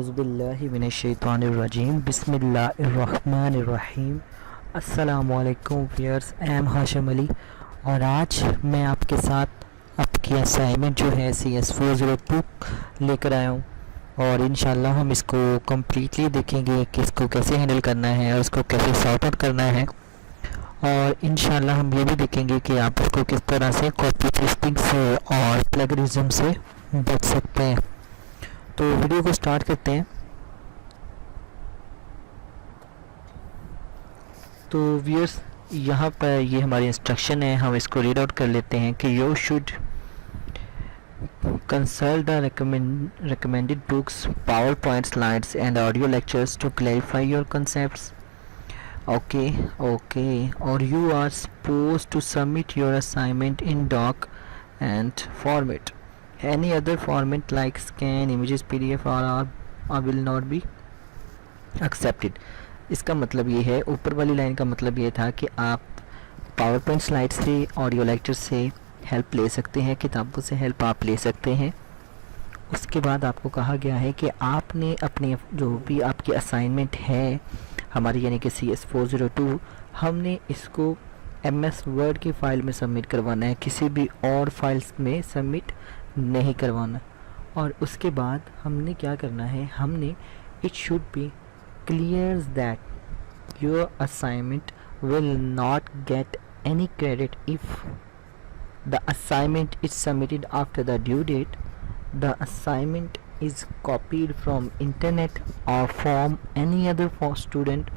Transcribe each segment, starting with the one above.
औज़ुबिल्लाहि मिनश्शैतानिर्रजीम बिस्मिल्लाहिर्रहमानिर्रहीम। अस्सलामुअलैकुम viewers, I am Hashim Ali और आज मैं आपके साथ आपकी असाइनमेंट जो है CS402 लेकर आया हूँ और इंशाल्लाह हम इसको कम्प्लीटली देखेंगे कि इसको कैसे हैंडल करना है और इसको कैसे सॉर्ट आउट करना है। और इंशाल्लाह हम ये भी देखेंगे कि आप इसको किस तरह से कॉपी पेस्टिंग से और प्लेगरिज्म से बच सकते हैं। तो वीडियो को स्टार्ट करते हैं। तो व्यूअर्स, यहाँ पर ये हमारी इंस्ट्रक्शन है, हम इसको रीड आउट कर लेते हैं कि you should consult the recommended books, PowerPoint slides and audio lectures to clarify your concepts. Okay, or you are supposed to submit your assignment in doc and format. Any other format like scan, images, PDF or will not be accepted. इसका मतलब ये है, ऊपर वाली line का मतलब ये था कि आप पावरपॉइंट स्लाइड से, ऑडियो लेक्चर से हेल्प ले सकते हैं, किताबों से हेल्प आप ले सकते हैं। उसके बाद आपको कहा गया है कि आपने अपने जो भी आपकी असाइनमेंट है हमारी यानी कि CS402, हमने इसको MS वर्ड की फ़ाइल में सबमिट करवाना है, किसी भी और फाइल्स में सबमिट नहीं करवाना। और उसके बाद हमने क्या करना है, हमने it should be clear that your assignment will not get any credit if the assignment is submitted after the due date, the assignment is copied from internet or from any other for student,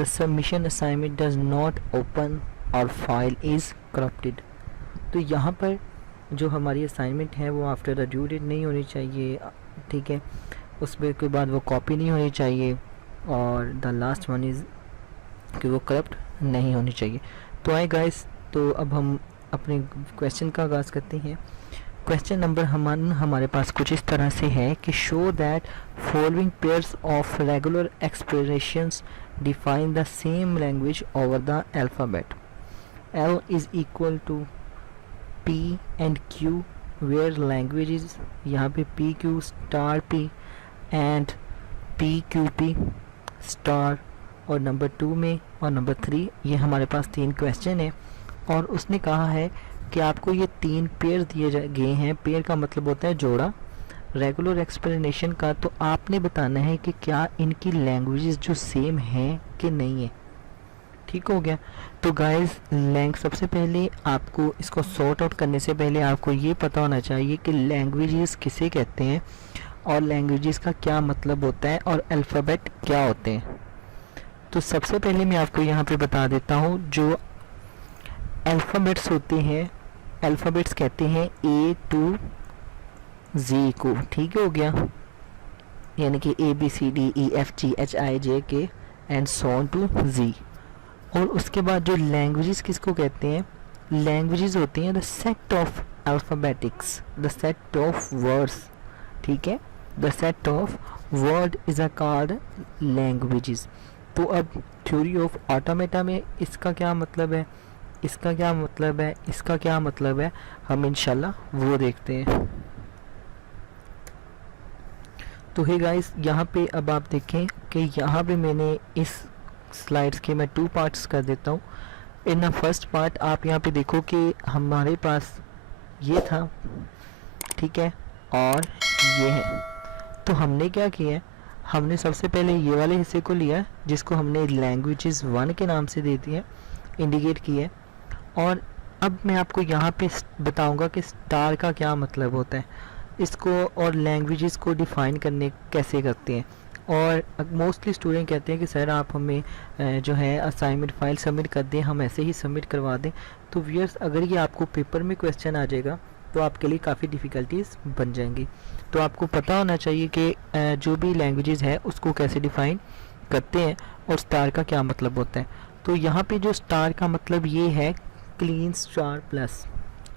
the submission assignment does not open or file is corrupted। तो यहाँ पर जो हमारी assignment है वो after the due date नहीं होनी चाहिए, ठीक है, उसमें के बाद वो कॉपी नहीं होनी चाहिए और द लास्ट वन इज़ कि वो करप्ट नहीं होनी चाहिए। तो आए गाइस, तो अब हम अपने क्वेश्चन का आगाज़ करते हैं। क्वेश्चन नंबर हमारे पास कुछ इस तरह से है कि show that following pairs of regular expressions define the same language over the alphabet. L is equal to P and Q where languages, यहाँ पे PQ star P and PQP star, और नंबर 2 में और नंबर 3 ये हमारे पास 3 question है। और उसने कहा है कि आपको ये 3 पेयर दिए गए हैं। पेयर का मतलब होता है जोड़ा, रेगुलर एक्सप्लेनेशन का तो आपने बताना है कि क्या इनकी लैंग्वेजेस जो सेम हैं कि नहीं है। ठीक हो गया। तो गाइस, सबसे पहले आपको इसको सॉर्ट आउट करने से पहले आपको ये पता होना चाहिए कि लैंग्वेजेस किसे कहते हैं और लैंग्वेजेस का क्या मतलब होता है और अल्फ़ाबेट क्या होते हैं। तो सबसे पहले मैं आपको यहाँ पे बता देता हूँ, जो अल्फ़ाबेट्स होते हैं, अल्फ़ाबेट्स कहते हैं A to Z को, ठीक हो गया, यानी कि ABCDEFGHIJK and so on to Z। और उसके बाद जो लैंग्वेजेस किसको कहते हैं, लैंग्वेजेस होती हैं the set of alphabetics, the set of words, ठीक है, the set of word is a called languages. तो अब थ्योरी ऑफ ऑटोमेटा में इसका क्या मतलब है, इसका क्या मतलब है, इसका क्या मतलब है, हम इंशाल्लाह वो देखते हैं। तो हे गाइस, यहाँ पे अब आप देखें कि यहाँ पे मैंने इस स्लाइड्स के मैं 2 पार्ट्स कर देता हूँ। इन द फर्स्ट पार्ट आप यहाँ पे देखो कि हमारे पास ये था, ठीक है, और ये है। तो हमने क्या किया है, हमने सबसे पहले ये वाले हिस्से को लिया जिसको हमने लैंग्वेजेस 1 के नाम से दे दिया, इंडिकेट किया। और अब मैं आपको यहाँ पे बताऊँगा कि स्टार का क्या मतलब होता है, इसको और लैंग्वेजेस को डिफ़ाइन करने कैसे करते हैं। और मोस्टली स्टूडेंट कहते हैं कि सर आप हमें जो है असाइनमेंट फ़ाइल सबमिट कर दें, हम ऐसे ही सबमिट करवा दें। तो व्यूअर्स, अगर ये आपको पेपर में क्वेश्चन आ जाएगा तो आपके लिए काफ़ी डिफ़िकल्टीज बन जाएंगी। तो आपको पता होना चाहिए कि जो भी लैंग्वेजेस है उसको कैसे डिफ़ाइन करते हैं और स्टार का क्या मतलब होता है। तो यहाँ पे जो स्टार का मतलब ये है क्लीन स्टार प्लस,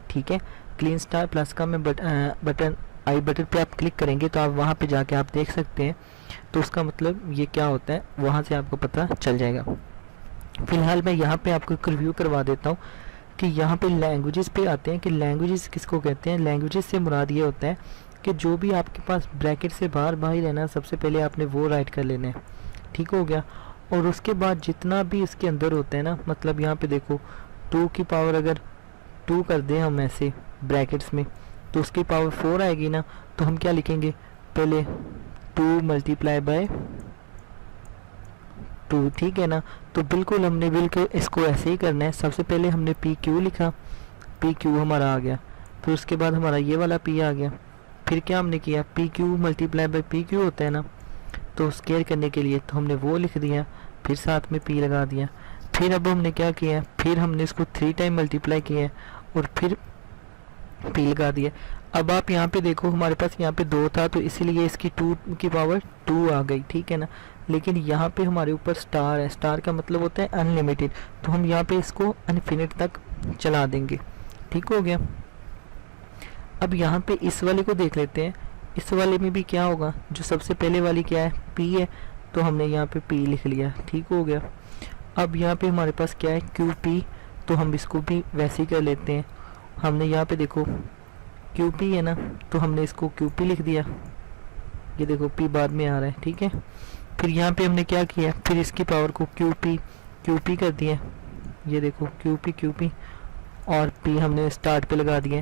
ठीक है, क्लीन स्टार प्लस का मैं बटन आई बटन पे आप क्लिक करेंगे तो आप वहाँ पे जाके आप देख सकते हैं। तो उसका मतलब ये क्या होता है वहाँ से आपको पता चल जाएगा। फ़िलहाल मैं यहाँ पे आपको एक रिव्यू करवा देता हूँ कि यहाँ पे लैंग्वेजेस पे आते हैं कि लैंग्वेजेस किसको कहते हैं। लैंग्वेजेस से मुराद ये होता है कि जो भी आपके पास ब्रैकेट से बाहर बाहर है ना, सबसे पहले आपने वो राइट कर लेना है। ठीक हो गया। और उसके बाद जितना भी इसके अंदर होता है ना, मतलब यहाँ पे देखो 2 की पावर अगर 2 कर दें हम ऐसे ब्रैकेट्स में, तो उसकी पावर 4 आएगी ना। तो हम क्या लिखेंगे, पहले 2 मल्टीप्लाई बाय 2, ठीक है ना। तो बिल्कुल हमने बिल्कुल इसको ऐसे ही करना है। सबसे पहले हमने पी क्यू लिखा, पी क्यू हमारा आ गया, फिर उसके बाद हमारा ये वाला पी आ गया। फिर क्या हमने किया, P Q multiply by P Q होता है ना, तो स्केयर करने के लिए तो हमने वो लिख दिया, फिर साथ में पी लगा दिया। फिर अब हमने क्या किया, फिर हमने इसको 3 टाइम मल्टीप्लाई किया और फिर पी लगा दिया। अब आप यहाँ पे देखो, हमारे पास यहाँ पे 2 था तो इसीलिए इसकी 2 की पावर 2 आ गई, ठीक है ना। लेकिन यहाँ पे हमारे ऊपर स्टार है, स्टार का मतलब होता है अनलिमिटेड, तो हम यहाँ पे इसको अनफिनिट तक चला देंगे। ठीक हो गया। अब यहाँ पे इस वाले को देख लेते हैं। इस वाले में भी क्या होगा, जो सबसे पहले वाली क्या है, पी है, तो हमने यहाँ पे पी लिख लिया। ठीक हो गया। अब यहाँ पे हमारे पास क्या है, क्यू पी, तो हम इसको भी वैसे ही कर लेते हैं। हमने यहाँ पे देखो क्यू पी है ना, तो हमने इसको क्यू पी लिख दिया। ये देखो पी बाद में आ रहा है, ठीक है। फिर यहाँ पे हमने क्या किया, फिर इसकी पावर को क्यू पी कर दिया। ये देखो क्यू पी और पी हमने स्टार्ट पे लगा दिया।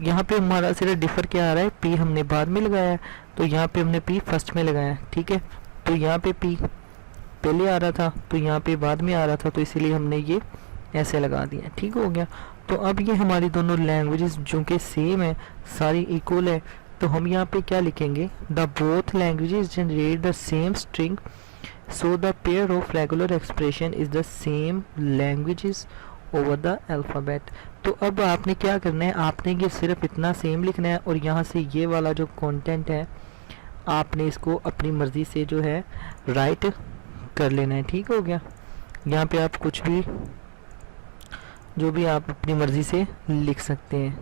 यहाँ पे हमारा सिर्फ डिफर क्या आ रहा है, पी हमने बाद में लगाया है, तो यहाँ पे हमने पी फर्स्ट में लगाया, ठीक है। तो यहाँ पे पी पहले आ रहा था, तो यहाँ पे बाद में आ रहा था, तो इसीलिए हमने ये ऐसे लगा दिया। ठीक हो गया। तो अब ये हमारी दोनों लैंग्वेजेस जो कि सेम है, सारी इक्वल है, तो हम यहाँ पे क्या लिखेंगे, the both languages generate the same string, so the pair of regular expression is the same languages over the alphabet. तो अब आपने क्या करना है, आपने ये सिर्फ इतना सेम लिखना है और यहाँ से ये वाला जो कंटेंट है आपने इसको अपनी मर्ज़ी से जो है राइट कर लेना है। ठीक हो गया। यहाँ पे आप कुछ भी जो भी आप अपनी मर्ज़ी से लिख सकते हैं।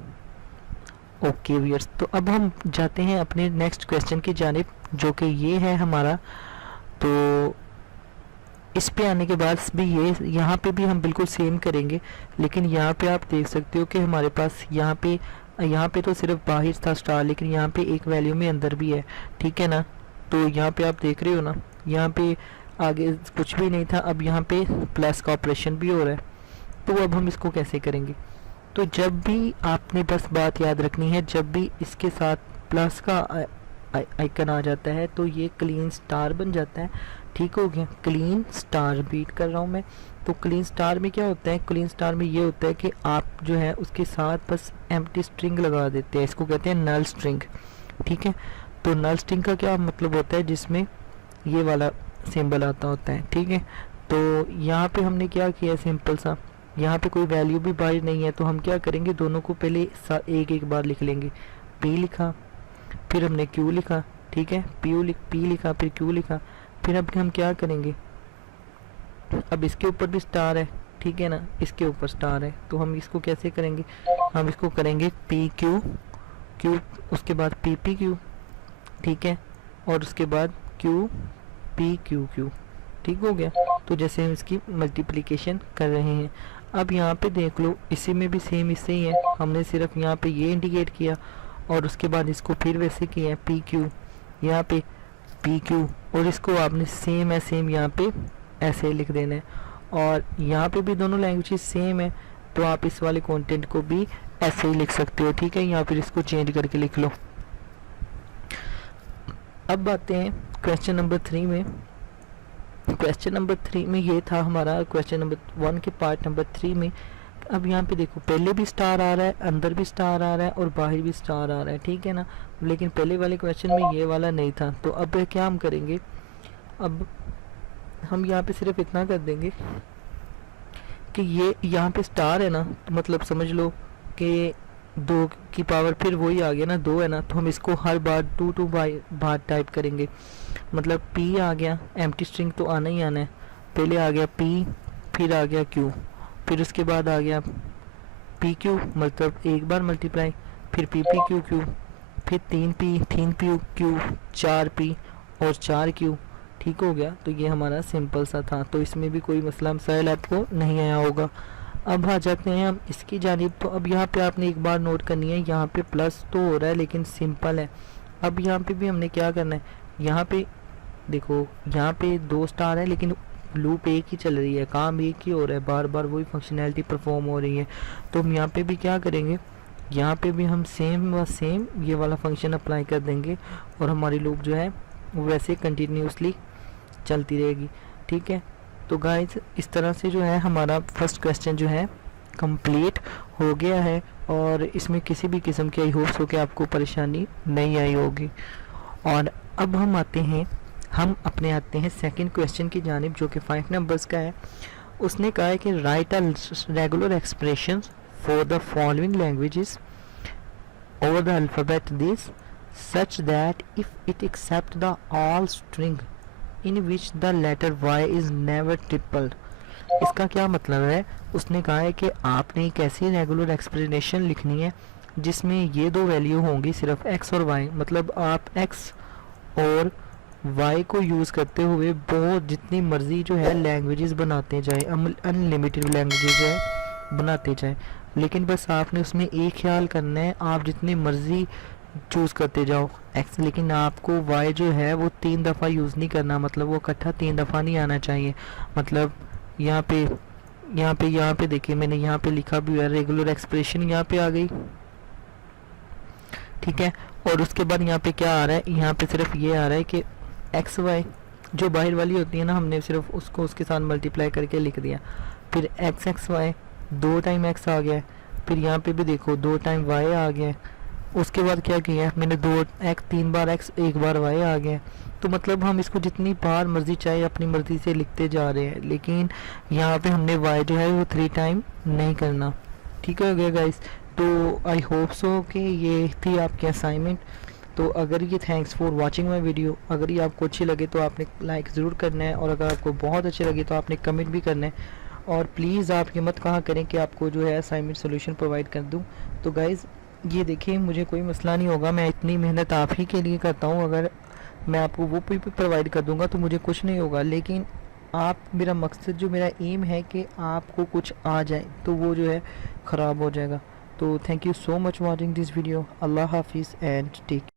ओके व्यूअर्स, तो अब हम जाते हैं अपने नेक्स्ट क्वेश्चन की जानिब, जो कि ये है हमारा। तो इस पे आने के बाद भी ये यहाँ पे भी हम बिल्कुल सेम करेंगे, लेकिन यहाँ पे आप देख सकते हो कि हमारे पास यहाँ पे तो सिर्फ बाहर था स्टार, लेकिन यहाँ पे एक वैल्यू में अंदर भी है, ठीक है ना। तो यहाँ पे आप देख रहे हो ना, यहाँ पे आगे कुछ भी नहीं था, अब यहाँ पे प्लस का ऑपरेशन भी हो रहा है। तो अब हम इसको कैसे करेंगे, तो जब भी आपने बस बात याद रखनी है, जब भी इसके साथ प्लस का आइकन आ जाता है तो ये क्लीन स्टार बन जाता है। ठीक हो गया। क्लीन स्टार रिपीट कर रहा हूँ मैं। तो क्लीन स्टार में क्या होता है, क्लीन स्टार में ये होता है कि आप जो है उसके साथ बस एम्प्टी स्ट्रिंग लगा देते हैं, इसको कहते हैं नल स्ट्रिंग। ठीक है। तो नल स्ट्रिंग का क्या मतलब होता है, जिसमें ये वाला सिंबल आता होता है। ठीक है। तो यहाँ पे हमने क्या किया, सिंपल सा, यहाँ पे कोई वैल्यू भी बाहर नहीं है, तो हम क्या करेंगे, दोनों को पहले एक एक बार लिख लेंगे। पी लिखा, फिर हमने क्यू लिखा, ठीक है, पी लिखा, फिर क्यू लिखा। फिर अब हम क्या करेंगे, अब इसके ऊपर भी स्टार है, ठीक है ना, इसके ऊपर स्टार है, तो हम इसको कैसे करेंगे, हम इसको करेंगे पी क्यू क्यू, उसके बाद पी पी क्यू, ठीक है, और उसके बाद क्यू पी क्यू क्यू। ठीक हो गया। तो जैसे हम इसकी मल्टीप्लिकेशन कर रहे हैं, अब यहाँ पे देख लो, इसी में भी सेम इससे ही है, हमने सिर्फ यहाँ पे ये इंडिकेट किया और उसके बाद इसको फिर वैसे किया है पी क्यू, यहाँ पे पी क्यू, और इसको आपने सेम है सेम यहाँ पे ऐसे लिख देना है। और यहाँ पे भी दोनों लैंग्वेजेस सेम है, तो आप इस वाले कंटेंट को भी ऐसे ही लिख सकते हो। ठीक है, या फिर इसको चेंज करके लिख लो। अब आते हैं क्वेश्चन नंबर 3 में। क्वेश्चन नंबर 3 में ये था हमारा क्वेश्चन नंबर 1 के पार्ट नंबर 3 में। अब यहाँ पे देखो, पहले भी स्टार आ रहा है, अंदर भी स्टार आ रहा है और बाहर भी स्टार आ रहा है, ठीक है ना। लेकिन पहले वाले क्वेश्चन में ये वाला नहीं था, तो अब क्या हम करेंगे, अब हम यहाँ पे सिर्फ इतना कर देंगे कि ये यहाँ पे स्टार है ना, तो मतलब समझ लो कि 2 की पावर फिर वही आ गया ना, 2 है ना, तो हम इसको हर बार 2 बार टाइप करेंगे। मतलब पी आ गया, एम्प्टी स्ट्रिंग तो आना ही आना है, पहले आ गया पी, फिर आ गया क्यू, फिर उसके बाद आ गया पी क्यू, मतलब एक बार मल्टीप्लाई, फिर पी पी क्यू क्यू, फिर 3 पी क्यू, 4 पी और 4 क्यू। ठीक हो गया। तो ये हमारा सिंपल सा था, तो इसमें भी कोई मसला मसाइल आपको नहीं आया होगा। अब आ जाते हैं हम इसकी जानिब। तो अब यहाँ पे आपने एक बार नोट करनी है, यहाँ पे प्लस तो हो रहा है लेकिन सिंपल है, अब यहाँ पे भी हमने क्या करना है, यहाँ पे देखो यहाँ पे 2 स्टार है लेकिन लूप एक ही चल रही है, काम एक ही हो रहा है, बार बार वही फंक्शनैलिटी परफॉर्म हो रही है। तो हम यहाँ पे भी क्या करेंगे, यहाँ पे भी हम सेम व सेम ये वाला फंक्शन अप्लाई कर देंगे और हमारी लूप जो है वो वैसे कंटिन्यूसली चलती रहेगी। ठीक है, तो गाइज इस तरह से जो है हमारा फर्स्ट क्वेश्चन जो है कंप्लीट हो गया है और इसमें किसी भी किस्म की आई होप्स हो कि आपको परेशानी नहीं आई होगी। और अब हम आते हैं सेकंड क्वेश्चन की जानिब, जो कि 5 नंबर्स का है। उसने कहा है कि right a regular expression for the following languages over the alphabet this such that if it accept the all string in which the letter y is never tripled। इसका क्या मतलब है, उसने कहा है कि आपने एक ऐसी रेगुलर एक्सप्लेनेशन लिखनी है जिसमें ये 2 वैल्यू होंगी सिर्फ x और y, मतलब आप x और y को यूज़ करते हुए बहुत जितनी मर्जी जो है लैंग्वेजेस बनाते जाए, अनलिमिटेड लैंग्वेजेस जो है बनाते जाए, लेकिन बस आपने उसमें एक ख्याल करना है, आप जितनी मर्जी चूज़ करते जाओ x, लेकिन आपको y जो है वो 3 दफ़ा यूज़ नहीं करना, मतलब वो इकट्ठा 3 दफ़ा नहीं आना चाहिए। मतलब यहाँ पे देखिए मैंने यहाँ पे लिखा भी है रेगुलर एक्सप्रेशन यहाँ पे आ गई, ठीक है। और उसके बाद यहाँ पे क्या आ रहा है, यहाँ पे सिर्फ ये आ रहा है कि एक्स वाई जो बाहर वाली होती है ना, हमने सिर्फ उसको उसके साथ मल्टीप्लाई करके लिख दिया, फिर एक्स वाई 2 टाइम एक्स आ गया, फिर यहाँ पे भी देखो 2 टाइम वाई आ गया, उसके बाद क्या किया मैंने 3 बार एक्स 1 बार वाई आ गया। तो मतलब हम इसको जितनी बार मर्जी चाहे अपनी मर्जी से लिखते जा रहे हैं, लेकिन यहाँ पे हमने वाई जो है वो 3 टाइम नहीं करना। ठीक हो गया गाइस, तो आई होप सो कि ये थी आपकी असाइनमेंट। तो अगर ये thanks for watching my video, अगर ये आपको अच्छी लगे तो आपने लाइक ज़रूर करना है, और अगर आपको बहुत अच्छी लगी तो आपने कमेंट भी करना है। और प्लीज़ आप ये मत कहा करें कि आपको जो है असाइनमेंट सोल्यूशन प्रोवाइड कर दूं। तो गाइज़ ये देखिए मुझे कोई मसला नहीं होगा, मैं इतनी मेहनत आप ही के लिए करता हूँ, अगर मैं आपको वो भी प्रोवाइड कर दूँगा तो मुझे कुछ नहीं होगा, लेकिन आप मेरा मकसद जो मेरा एम है कि आपको कुछ आ जाए तो वो जो है ख़राब हो जाएगा। तो thank you so much watching this video. अल्लाह हाफिज़ एंड टेक